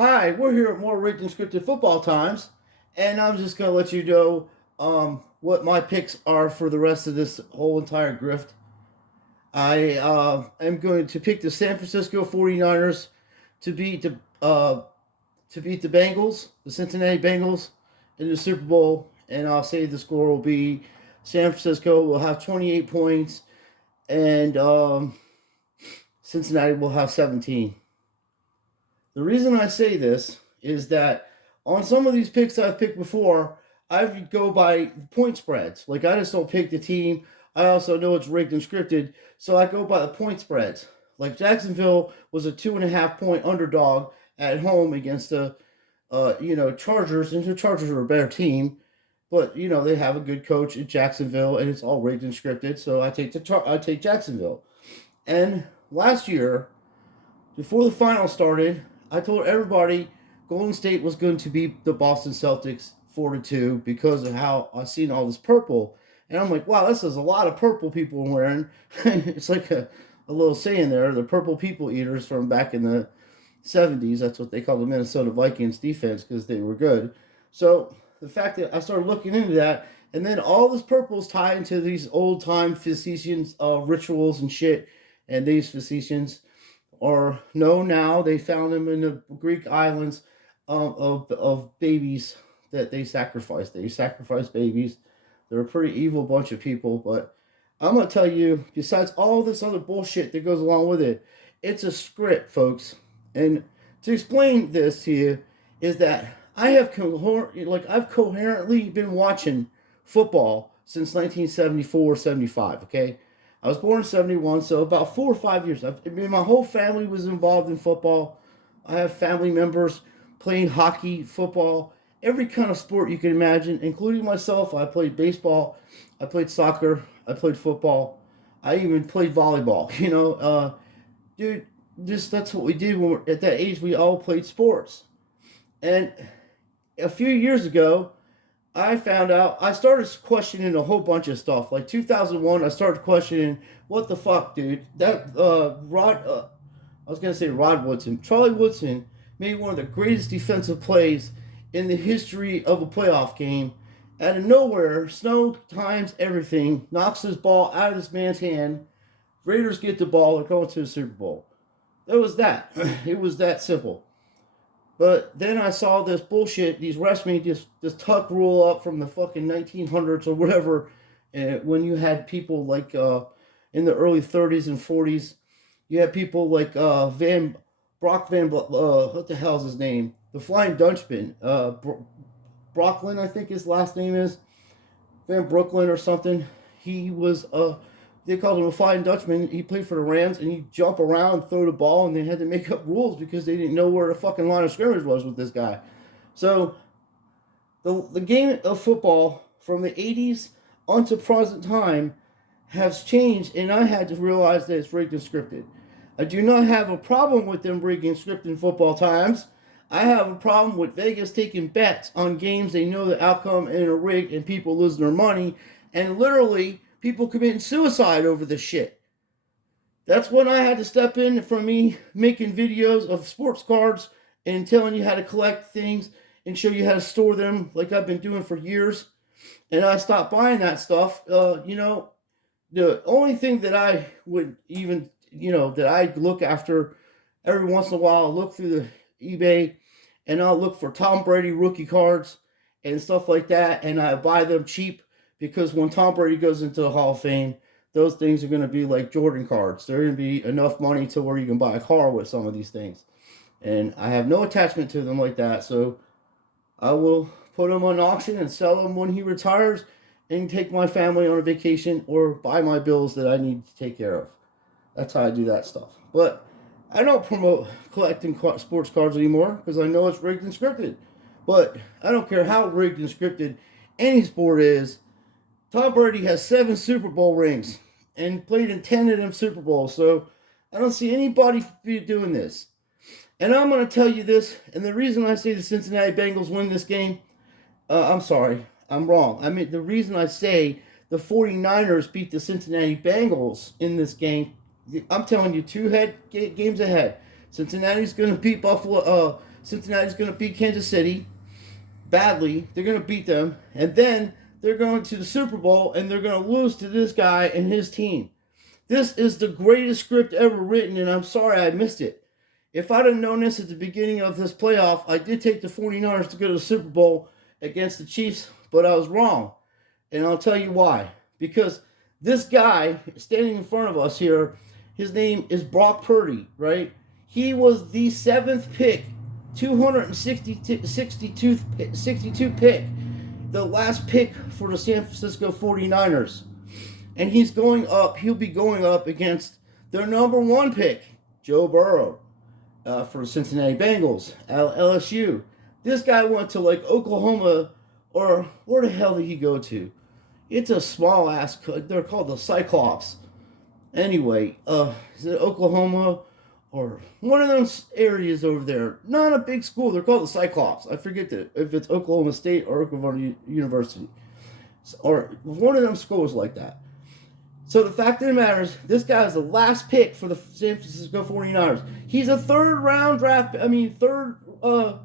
Hi, we're here at More Rigged and Scripted Football Times, and I'm just going to let you know what my picks are for the rest of this whole entire grift. I am going to pick the San Francisco 49ers to beat the Bengals, the Cincinnati Bengals, in the Super Bowl, and I'll say the score will be San Francisco will have 28 points, and Cincinnati will have 17. The reason I say this is that on some of these picks I've picked before, I go by point spreads. Like I just don't pick the team. I also know it's rigged and scripted, so I go by the point spreads. Like Jacksonville was a 2.5 point underdog at home against the Chargers, and the Chargers are a better team, but they have a good coach in Jacksonville, and it's all rigged and scripted. So I take Jacksonville. And last year, before the final started, I told everybody Golden State was going to beat the Boston Celtics 4-2 because of how I seen all this purple. And I'm like, wow, this is a lot of purple people wearing. It's like a little saying there, the purple people eaters from back in the 70s. That's what they called the Minnesota Vikings defense because they were good. So the fact that I started looking into that, and then all this purple is tied into these old time physicians rituals and shit, and these physicians are known now. They found them in the Greek islands of babies that they sacrificed. They sacrificed babies. They're a pretty evil bunch of people, but I'm going to tell you, besides all this other bullshit that goes along with it, it's a script, folks. And to explain this to you is that I've coherently been watching football since 1974-75, okay? I was born in 71, so about 4 or 5 years. My whole family was involved in football. I have family members playing hockey, football, every kind of sport you can imagine, including myself. I played baseball, I played soccer, I played football, I even played volleyball. Dude, that's what we did when we're at that age. We all played sports. And a few years ago, I found out I started questioning a whole bunch of stuff. Like 2001, I started questioning what the fuck, dude. That I was gonna say Rod Woodson, Charlie Woodson made one of the greatest defensive plays in the history of a playoff game. Out of nowhere, Snow times everything, knocks his ball out of this man's hand. Raiders get the ball, they're going to the Super Bowl. That was that. It was that simple. But then I saw this bullshit, these wrestling, this tuck rule up from the fucking 1900s or whatever, when you had people like in the early 30s and 40s, you had people like what the hell's his name? The Flying Dutchman, Brooklyn, I think his last name is, Van Brooklyn or something. He was they called him a Flying Dutchman. He played for the Rams, and he'd jump around, throw the ball, and they had to make up rules because they didn't know where the fucking line of scrimmage was with this guy. So the game of football from the 80s onto present time has changed, and I had to realize that it's rigged and scripted. I do not have a problem with them rigging scripted football times. I have a problem with Vegas taking bets on games they know the outcome in a rig and people losing their money, and literally people committing suicide over this shit. That's when I had to step in from me making videos of sports cards and telling you how to collect things and show you how to store them like I've been doing for years. And I stopped buying that stuff. The only thing that I would even, that I look after every once in a while, I'll look through the eBay and I'll look for Tom Brady rookie cards and stuff like that. And I buy them cheap because when Tom Brady goes into the Hall of Fame, those things are going to be like Jordan cards. They're going to be enough money to where you can buy a car with some of these things. And I have no attachment to them like that, so I will put them on auction and sell them when he retires and take my family on a vacation or buy my bills that I need to take care of. That's how I do that stuff. But I don't promote collecting sports cards anymore because I know it's rigged and scripted. But I don't care how rigged and scripted any sport is. Tom Brady has 7 Super Bowl rings and played in 10 of them Super Bowls. So I don't see anybody doing this. And I'm going to tell you this, and the reason I say the Cincinnati Bengals win this game, I'm sorry, I'm wrong. I mean, the reason I say the 49ers beat the Cincinnati Bengals in this game, I'm telling you, games ahead. Cincinnati's going to beat Cincinnati's going to beat Kansas City badly. They're going to beat them, and then they're going to the Super Bowl, and they're going to lose to this guy and his team. This is the greatest script ever written, and I'm sorry I missed it. If I'd have known this at the beginning of this playoff, I did take the 49ers to go to the Super Bowl against the Chiefs, but I was wrong. And I'll tell you why. Because this guy standing in front of us here, his name is Brock Purdy, right? He was the 7th pick, 262 pick, the last pick for the San Francisco 49ers. And he'll be going up against their number 1 pick, Joe Burrow, for the Cincinnati Bengals, LSU. This guy went to like Oklahoma, or where the hell did he go to? It's a small ass. They're called the Cyclops. Anyway, is it Oklahoma or one of those areas over there? Not a big school. They're called the Cyclops. I forget if it's Oklahoma State or Oklahoma University, or one of them schools like that. So the fact of the matter is, this guy is the last pick for the San Francisco 49ers. He's a third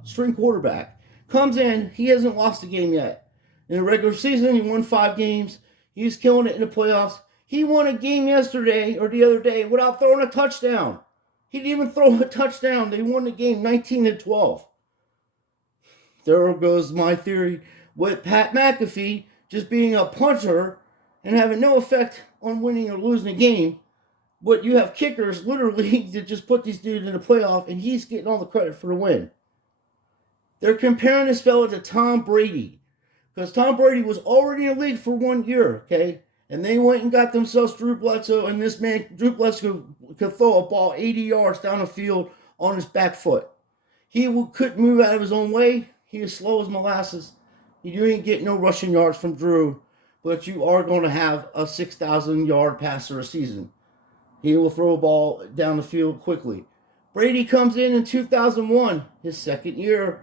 string quarterback. Comes in, he hasn't lost a game yet. In the regular season, he won 5 games. He's killing it in the playoffs. He won a game yesterday or the other day without throwing a touchdown. He didn't even throw a touchdown. They won the game 19-12. There goes my theory with Pat McAfee just being a punter and having no effect on winning or losing a game. But you have kickers literally that just put these dudes in the playoff, and he's getting all the credit for the win. They're comparing this fella to Tom Brady, because Tom Brady was already in the league for 1 year, okay? And they went and got themselves Drew Bledsoe, and this man, Drew Bledsoe, could throw a ball 80 yards down the field on his back foot. He couldn't move out of his own way. He was slow as molasses. You ain't get no rushing yards from Drew, but you are going to have a 6,000-yard passer a season. He will throw a ball down the field quickly. Brady comes in 2001, his second year.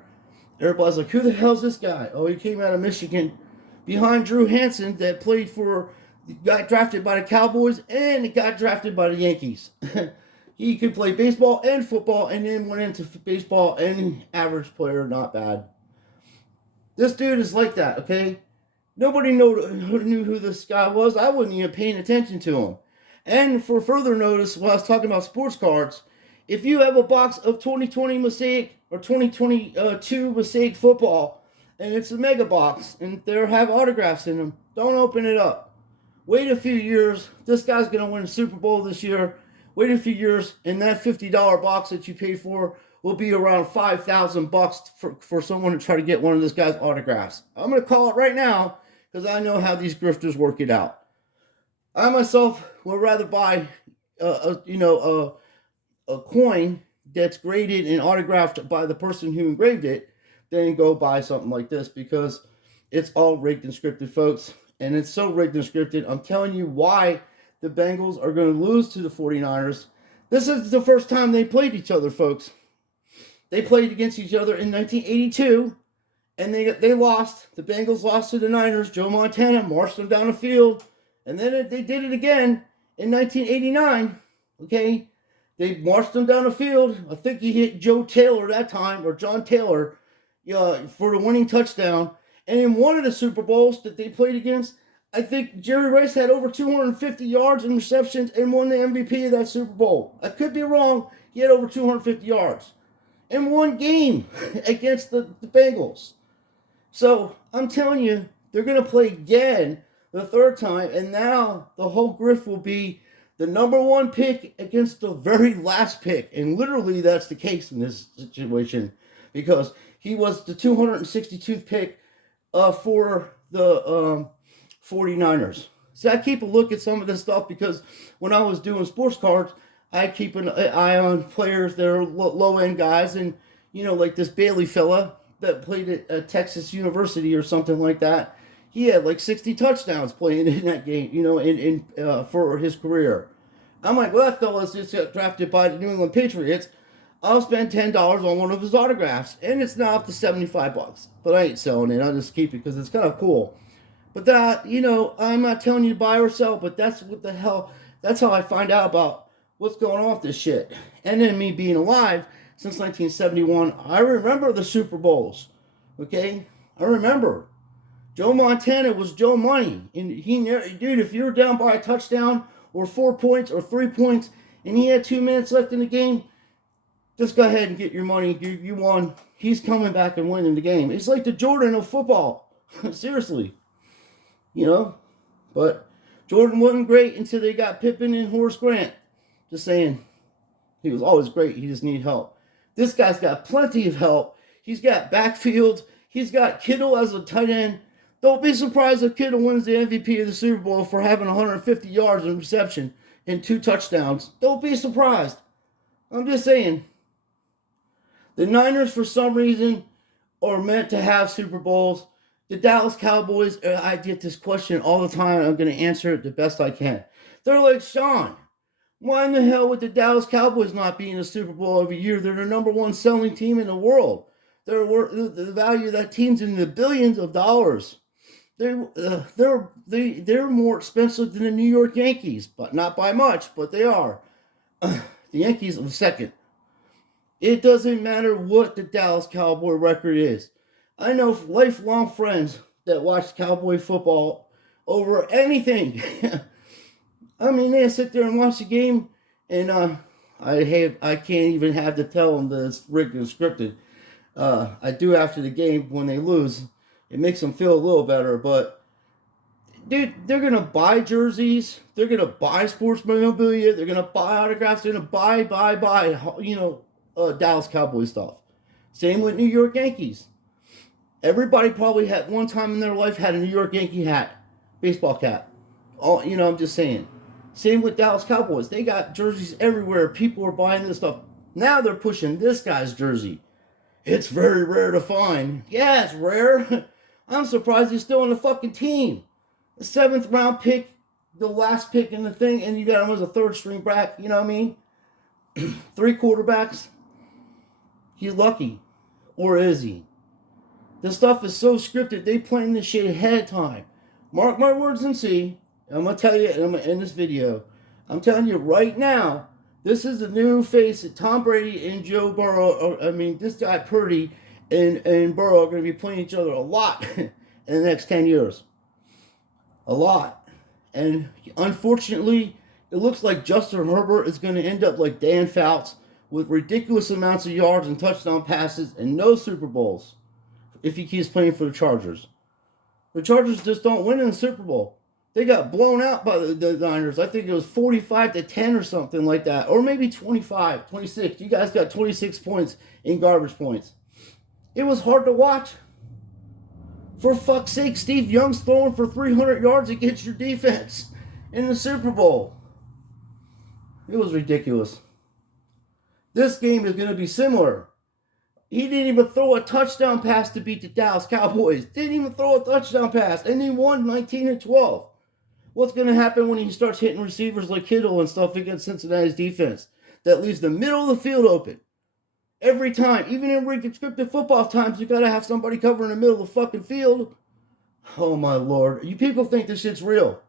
Everybody's like, who the hell's this guy? Oh, he came out of Michigan behind Drew Hansen that got drafted by the Cowboys and got drafted by the Yankees. He could play baseball and football, and then went into baseball and average player, not bad. This dude is like that, okay? Nobody knew who this guy was. I wasn't even paying attention to him. And for further notice, when I was talking about sports cards, if you have a box of 2020 Mosaic or 2022 Mosaic football, and it's a mega box, and they have autographs in them, don't open it up. Wait a few years. This guy's going to win a Super Bowl this year. Wait a few years, and that $50 box that you paid for will be around $5,000 for someone to try to get one of this guy's autographs. I'm going to call it right now because I know how these grifters work it out. I myself would rather buy a coin that's graded and autographed by the person who engraved it than go buy something like this, because it's all rigged and scripted, folks. And it's so rigged and scripted. I'm telling you why the Bengals are going to lose to the 49ers. This is the first time they played each other, folks. They played against each other in 1982, and they lost. The Bengals lost to the Niners. Joe Montana marched them down the field, and then they did it again in 1989, okay? They marched them down the field. I think he hit Joe Taylor that time, or John Taylor, for the winning touchdown. And in one of the Super Bowls that they played against, I think Jerry Rice had over 250 yards and receptions and won the MVP of that Super Bowl. I could be wrong. He had over 250 yards in one game against the Bengals. So I'm telling you, they're going to play again the third time, and now the whole grift will be the number 1 pick against the very last pick. And literally that's the case in this situation, because he was the 262th pick for the 49ers. So I keep a look at some of this stuff, because when I was doing sports cards, I keep an eye on players that are low-end guys. And, like this Bailey fella that played at Texas University or something like that, he had like 60 touchdowns playing in that game, for his career. I'm like, well, that fella's just got drafted by the New England Patriots. I'll spend $10 on one of his autographs, and it's now up to $75. But I ain't selling it. I'll just keep it because it's kind of cool. But that, I'm not telling you to buy or sell, but that's how I find out about what's going on with this shit. And then me being alive, since 1971. I remember the Super Bowls. Okay? I remember. Joe Montana was Joe Money. And dude, if you were down by a touchdown or 4 points or 3 points and he had 2 minutes left in the game, just go ahead and get your money. You won. He's coming back and winning the game. It's like the Jordan of football. Seriously. You know? But Jordan wasn't great until they got Pippen and Horace Grant. Just saying. He was always great. He just needed help. This guy's got plenty of help. He's got backfield. He's got Kittle as a tight end. Don't be surprised if Kittle wins the MVP of the Super Bowl for having 150 yards in reception and 2 touchdowns. Don't be surprised. I'm just saying. The Niners, for some reason, are meant to have Super Bowls. The Dallas Cowboys, I get this question all the time. I'm going to answer it the best I can. They're like, Sean, why in the hell would the Dallas Cowboys not be in a Super Bowl every year? They're the number 1 selling team in the world. The value of that team's in the billions of dollars. They're more expensive than the New York Yankees, but not by much, but they are. The Yankees are second. It doesn't matter what the Dallas Cowboy record is. I know lifelong friends that watch Cowboy football over anything. I mean, they sit there and watch the game, and I can't even have to tell them that it's rigged and scripted. I do after the game when they lose. It makes them feel a little better, but dude, they're gonna buy jerseys. They're gonna buy sports memorabilia. They're gonna buy autographs. They're gonna buy. Dallas Cowboy stuff. Same with New York Yankees. Everybody probably had one time in their life had a New York Yankee hat, baseball cap. I'm just saying. Same with Dallas Cowboys. They got jerseys everywhere. People are buying this stuff. Now they're pushing this guy's jersey. It's very rare to find. Yeah, it's rare. I'm surprised he's still on the fucking team. The 7th round pick, the last pick in the thing, and you got him as a 3rd string back. You know what I mean? 3 quarterbacks. He's lucky. Or is he? This stuff is so scripted. They plan this shit ahead of time. Mark my words and see. I'm going to tell you, and I'm going to end this video. I'm telling you right now, this is the new face that Tom Brady and Joe Burrow, this guy Purdy and Burrow are going to be playing each other a lot in the next 10 years. A lot. And unfortunately, it looks like Justin Herbert is going to end up like Dan Fouts with ridiculous amounts of yards and touchdown passes and no Super Bowls if he keeps playing for the Chargers. The Chargers just don't win in the Super Bowl. They got blown out by the Niners. I think it was 45-10 or something like that. Or maybe 25, 26. You guys got 26 points in garbage points. It was hard to watch. For fuck's sake, Steve Young's throwing for 300 yards against your defense in the Super Bowl. It was ridiculous. This game is going to be similar. He didn't even throw a touchdown pass to beat the Dallas Cowboys. Didn't even throw a touchdown pass. And he won 19-12. What's going to happen when he starts hitting receivers like Kittle and stuff against Cincinnati's defense? That leaves the middle of the field open. Every time. Even in scripted football times, you got to have somebody covering the middle of the fucking field. Oh my Lord. You people think this shit's real.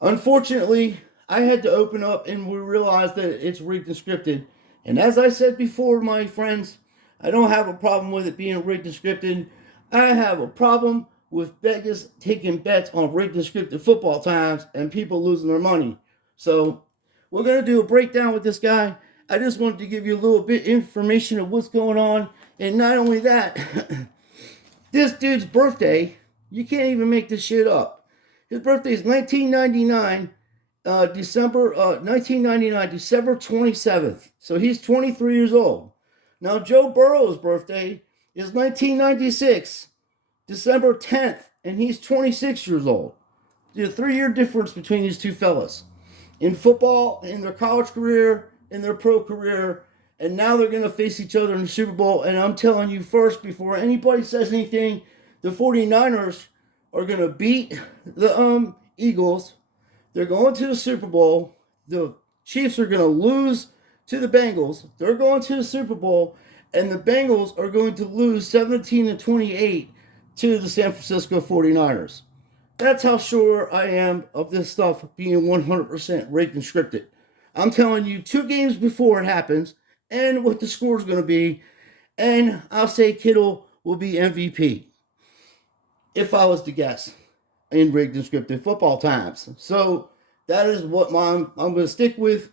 Unfortunately, I had to open up and we realized that it's rigged and scripted. And as I said before, my friends, I don't have a problem with it being rigged and scripted. I have a problem with Vegas taking bets on rigged and scripted football times and people losing their money. So we're going to do a breakdown with this guy. I just wanted to give you a little bit of information of what's going on. And not only that, this dude's birthday, you can't even make this shit up. His birthday is 1999. December 27th. So he's 23 years old. Now Joe Burrow's birthday is 1996, December 10th, and he's 26 years old. There's a 3-year difference between these two fellas. In football, in their college career, in their pro career, and now they're going to face each other in the Super Bowl. And I'm telling you first, before anybody says anything, the 49ers are going to beat the Eagles. They're going to the Super Bowl. The Chiefs are going to lose to the Bengals. They're going to the Super Bowl. And the Bengals are going to lose 17-28 to the San Francisco 49ers. That's how sure I am of this stuff being 100% rigged and scripted. I'm telling you, 2 games before it happens, and what the score is going to be. And I'll say Kittle will be MVP if I was to guess in rigged and scripted football times. So that is what I'm going to stick with.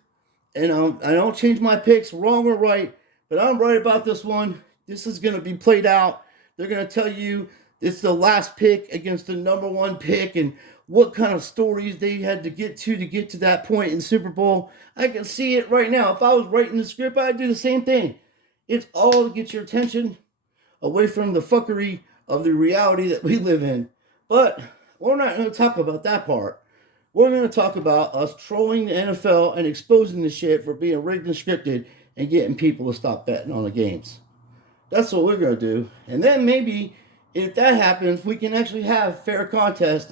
And I don't change my picks, wrong or right, but I'm right about this one. This is going to be played out. They're going to tell you it's the last pick against the number one pick and what kind of stories they had to get to that point in the Super Bowl. I can see it right now. If I was writing the script, I'd do the same thing. It's all to get your attention away from the fuckery of the reality that we live in. But we're not going to talk about that part. We're going to talk about us trolling the NFL and exposing the shit for being rigged and scripted and getting people to stop betting on the games. That's what we're going to do. And then maybe if that happens, we can actually have fair contest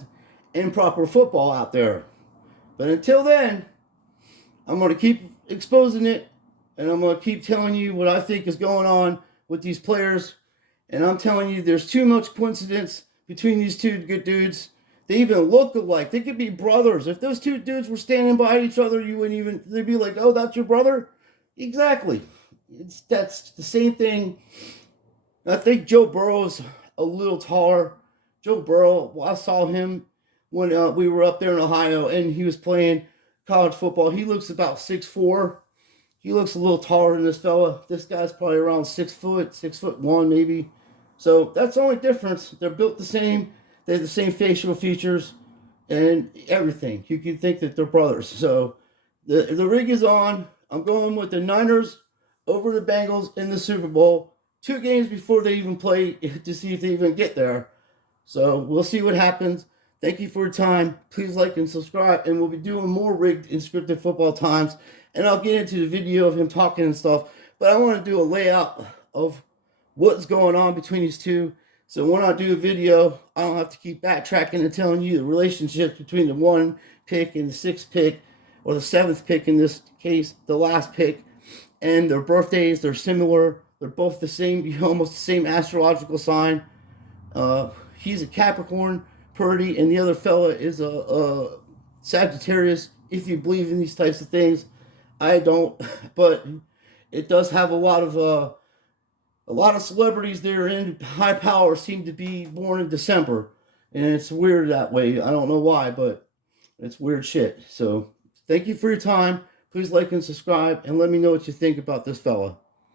and proper football out there. But until then, I'm going to keep exposing it and I'm going to keep telling you what I think is going on with these players. And I'm telling you, there's too much coincidence between these two good dudes. They even look alike. They could be brothers. If those two dudes were standing by each other, you wouldn't even, they'd be like, oh, that's your brother? Exactly. That's the same thing. I think Joe Burrow's a little taller. Joe Burrow, well, I saw him when we were up there in Ohio and he was playing college football. He looks about 6'4". He looks a little taller than this fella. This guy's probably around 6 foot, 6'1" maybe. So that's the only difference. They're built the same. They have the same facial features and everything. You can think that they're brothers. So the rig is on. I'm going with the Niners over the Bengals in the Super Bowl. 2 games before they even play to see if they even get there. So we'll see what happens. Thank you for your time. Please like and subscribe. And we'll be doing more rigged and scripted football times. And I'll get into the video of him talking and stuff. But I want to do a layout of what's going on between these two. So when I do a video, I don't have to keep backtracking and telling you the relationships between the 1 pick and the 6th pick, or the 7th pick in this case, the last pick. And their birthdays, they're similar. They're both the same, almost the same astrological sign. He's a Capricorn, Purdy, and the other fella is a Sagittarius. If you believe in these types of things, I don't, but it does have a lot of celebrities that are in high power seem to be born in December, and it's weird that way. I don't know why, but it's weird shit. So thank you for your time. Please like and subscribe, and let me know what you think about this fella.